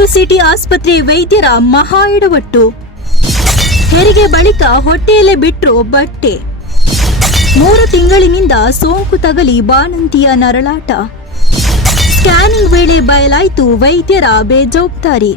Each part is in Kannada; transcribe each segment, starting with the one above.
ಪುತ್ತೂರು ಸಿಟಿ ಆಸ್ಪತ್ರೆ ವೈದ್ಯರ ಮಹಾ ಎಡವಟ್ಟು. ಹೆರಿಗೆ ಬಳಿಕ ಹೊಟ್ಟೆಯಲ್ಲೇ ಬಿಟ್ರು ಬಟ್ಟೆ. ಮೂರು ತಿಂಗಳಿನಿಂದ ಸೋಂಕು ತಗಲಿ ಬಾಣಂತಿಯ ನರಳಾಟ. ಸ್ಕ್ಯಾನಿಂಗ್ ವೇಳೆ ಬಯಲಾಯಿತು ವೈದ್ಯರ ಬೇಜವಾಬ್ದಾರಿ.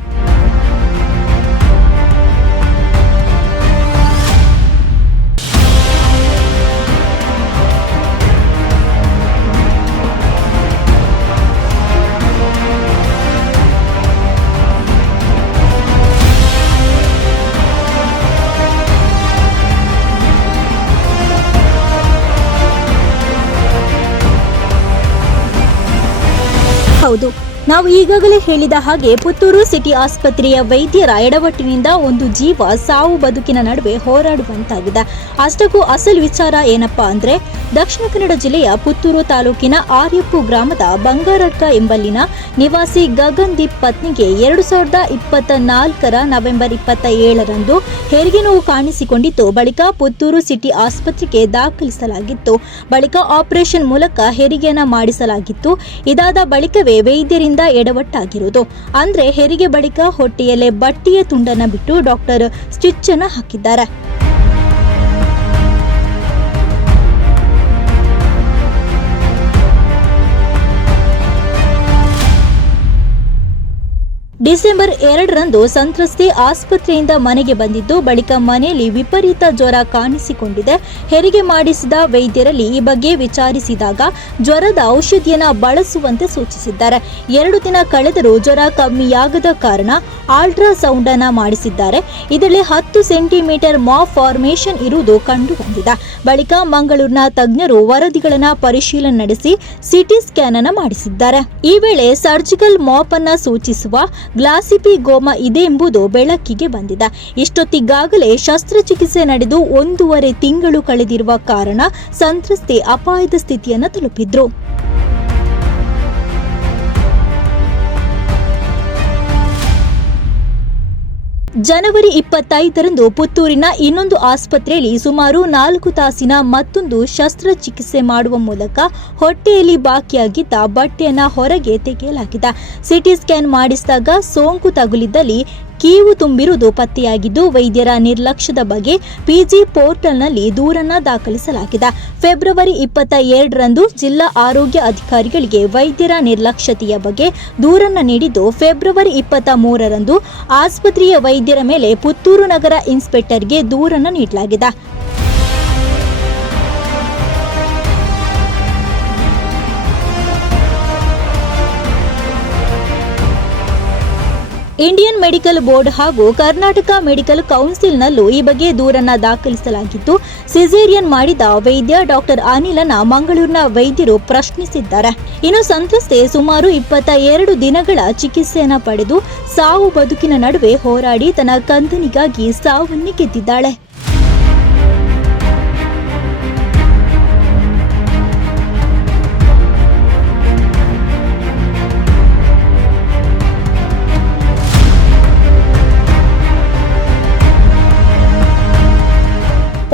ಹೌದು ನಾವು ಈಗಾಗಲೇ ಹೇಳಿದ ಹಾಗೆ ಪುತ್ತೂರು ಸಿಟಿ ಆಸ್ಪತ್ರೆಯ ವೈದ್ಯರ ಎಡವಟ್ಟಿನಿಂದ ಒಂದು ಜೀವ ಸಾವು ಬದುಕಿನ ನಡುವೆ ಹೋರಾಡುವಂತಾಗಿದೆ. ಅಷ್ಟಕ್ಕೂ ಅಸಲು ವಿಚಾರ ಏನಪ್ಪಾ ಅಂದ್ರೆ, ದಕ್ಷಿಣ ಕನ್ನಡ ಜಿಲ್ಲೆಯ ಪುತ್ತೂರು ತಾಲೂಕಿನ ಆರ್ಯಪ್ಪು ಗ್ರಾಮದ ಬಂಗಾರಡ್ಕ ಎಂಬಲ್ಲಿನ ನಿವಾಸಿ ಗಗನ್ ದೀಪ್ ಪತ್ನಿಗೆ ಎರಡು ಸಾವಿರದ ಇಪ್ಪತ್ತ ನಾಲ್ಕರ ನವೆಂಬರ್ ಇಪ್ಪತ್ತ ಏಳರಂದು ಹೆರಿಗೆ ನೋವು ಕಾಣಿಸಿಕೊಂಡಿತ್ತು ಬಳಿಕ ಪುತ್ತೂರು ಸಿಟಿ ಆಸ್ಪತ್ರೆಗೆ ದಾಖಲಿಸಲಾಗಿತ್ತು. ಬಳಿಕ ಆಪರೇಷನ್ ಮೂಲಕ ಹೆರಿಗೆಯನ್ನ ಮಾಡಿಸಲಾಗಿತ್ತು. ಇದಾದ ಬಳಿಕವೇ ವೈದ್ಯರಿಂದ ಎಡವಟ್ಟಾಗಿರುವುದು. ಅಂದ್ರೆ ಹೆರಿಗೆ ಬಳಿಕ ಹೊಟ್ಟೆಯಲ್ಲೇ ಬಟ್ಟೆಯ ತುಂಡನ್ನ ಬಿಟ್ಟು ಡಾಕ್ಟರ್ ಸ್ಟಿಚ್ ಅನ್ನ ಹಾಕಿದ್ದಾರೆ. ಡಿಸೆಂಬರ್ ಎರಡರಂದು ಸಂತ್ರಸ್ತೆ ಆಸ್ಪತ್ರೆಯಿಂದ ಮನೆಗೆ ಬಂದಿದ್ದು, ಬಳಿಕ ಮನೆಯಲ್ಲಿ ವಿಪರೀತ ಜ್ವರ ಕಾಣಿಸಿಕೊಂಡಿದೆ. ಹೆರಿಗೆ ಮಾಡಿಸಿದ ವೈದ್ಯರಲ್ಲಿ ಈ ಬಗ್ಗೆ ವಿಚಾರಿಸಿದಾಗ ಜ್ವರದ ಔಷಧಿಯನ್ನು ಬಳಸುವಂತೆ ಸೂಚಿಸಿದ್ದಾರೆ. ಎರಡು ದಿನ ಕಳೆದರೂ ಜ್ವರ ಕಮ್ಮಿಯಾಗದ ಕಾರಣ ಅಲ್ಟ್ರಾಸೌಂಡ್ ಅನ್ನು ಮಾಡಿಸಿದ್ದಾರೆ. ಇದರಲ್ಲಿ ಹತ್ತು ಸೆಂಟಿಮೀಟರ್ ಮಾ ಫಾರ್ಮೇಷನ್ ಇರುವುದು ಕಂಡು ಬಂದಿದೆ ಬಳಿಕ ಮಂಗಳೂರಿನ ತಜ್ಞರು ವರದಿಗಳನ್ನು ಪರಿಶೀಲನೆ ನಡೆಸಿ ಸಿಟಿ ಸ್ಕ್ಯಾನ್ ಅನ್ನು ಮಾಡಿಸಿದ್ದಾರೆ. ಈ ವೇಳೆ ಸರ್ಜಿಕಲ್ ಮಾಪ್ ಅನ್ನ ಸೂಚಿಸುವ ಗ್ಲಾಸಿಪಿ ಗೋಮ ಇದೆ ಎಂಬುದು ಬೆಳಕಿಗೆ ಬಂದಿದೆ. ಇಷ್ಟೊತ್ತಿಗಾಗಲೇ ಶಸ್ತ್ರಚಿಕಿತ್ಸೆ ನಡೆದು ಒಂದೂವರೆ ತಿಂಗಳು ಕಳೆದಿರುವ ಕಾರಣ ಸಂತ್ರಸ್ತೆ ಅಪಾಯದ ಸ್ಥಿತಿಯನ್ನು ತಲುಪಿದ್ರು. ಜನವರಿ ಇಪ್ಪತ್ತೈದರಂದು ಪುತ್ತೂರಿನ ಇನ್ನೊಂದು ಆಸ್ಪತ್ರೆಯಲ್ಲಿ ಸುಮಾರು ನಾಲ್ಕು ತಾಸಿನ ಮತ್ತೊಂದು ಶಸ್ತ್ರಚಿಕಿತ್ಸೆ ಮಾಡುವ ಮೂಲಕ ಹೊಟ್ಟೆಯಲ್ಲಿ ಬಾಕಿಯಾಗಿದ್ದ ಬಟ್ಟೆಯನ್ನ ಹೊರಗೆ ತೆಗೆಯಲಾಗಿದೆ. ಸಿಟಿ ಸ್ಕ್ಯಾನ್ ಮಾಡಿಸಿದಾಗ ಸೋಂಕು ತಗುಲಿದ್ದಲ್ಲಿ ಕೀವು ತುಂಬಿರುವುದು ಪತ್ತೆಯಾಗಿದ್ದು, ವೈದ್ಯರ ನಿರ್ಲಕ್ಷ್ಯದ ಬಗ್ಗೆ ಪಿಜಿ ಪೋರ್ಟಲ್ನಲ್ಲಿ ದೂರನ್ನ ದಾಖಲಿಸಲಾಗಿದೆ. ಫೆಬ್ರವರಿ ಇಪ್ಪತ್ತ ಎರಡರಂದು ಜಿಲ್ಲಾ ಆರೋಗ್ಯ ಅಧಿಕಾರಿಗಳಿಗೆ ವೈದ್ಯರ ನಿರ್ಲಕ್ಷ್ಯತೆಯ ಬಗ್ಗೆ ದೂರನ್ನ ನೀಡಿದ್ದು, ಫೆಬ್ರವರಿ ಇಪ್ಪತ್ತ ಮೂರರಂದು ಆಸ್ಪತ್ರೆಯ ವೈದ್ಯರ ಮೇಲೆ ಪುತ್ತೂರು ನಗರ ಇನ್ಸ್ಪೆಕ್ಟರ್ಗೆ ದೂರನ್ನ ನೀಡಲಾಗಿದೆ. ಇಂಡಿಯನ್ ಮೆಡಿಕಲ್ ಬೋರ್ಡ್ ಹಾಗೂ ಕರ್ನಾಟಕ ಮೆಡಿಕಲ್ ಕೌನ್ಸಿಲ್ನಲ್ಲೂ ಈ ಬಗ್ಗೆ ದೂರನ್ನ ದಾಖಲಿಸಲಾಗಿದ್ದು ಸಿಸೇರಿಯನ್ ಮಾಡಿದ ವೈದ್ಯ ಡಾಕ್ಟರ್ ಅನಿಲನ ಮಂಗಳೂರಿನ ವೈದ್ಯರು ಪ್ರಶ್ನಿಸಿದ್ದಾರೆ. ಇನ್ನು ಸಂತ್ರಸ್ತೆ ಸುಮಾರು ಇಪ್ಪತ್ತ ಎರಡು ದಿನಗಳ ಚಿಕಿತ್ಸೆಯನ್ನ ಪಡೆದು ಸಾವು ಬದುಕಿನ ನಡುವೆ ಹೋರಾಡಿ ತನ್ನ ಕಂದನಿಗಾಗಿ ಸಾವನ್ನೇ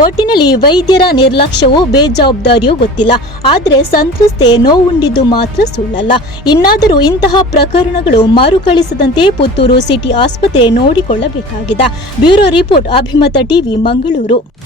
ಒಟ್ಟಿನಲ್ಲಿ ವೈದ್ಯರ ನಿರ್ಲಕ್ಷ್ಯವೂ ಬೇಜವಾಬ್ದಾರಿಯೋ ಗೊತ್ತಿಲ್ಲ. ಆದರೆ ಸಂತ್ರಸ್ತೆ ನೋವುಂಡಿದ್ದು ಮಾತ್ರ ಸುಳ್ಳಲ್ಲ. ಇನ್ನಾದರೂ ಇಂತಹ ಪ್ರಕರಣಗಳು ಮರುಕಳಿಸದಂತೆ ಪುತ್ತೂರು ಸಿಟಿ ಆಸ್ಪತ್ರೆ ನೋಡಿಕೊಳ್ಳಬೇಕಾಗಿದೆ. Bureau report, Abhimata TV, Mangaluru.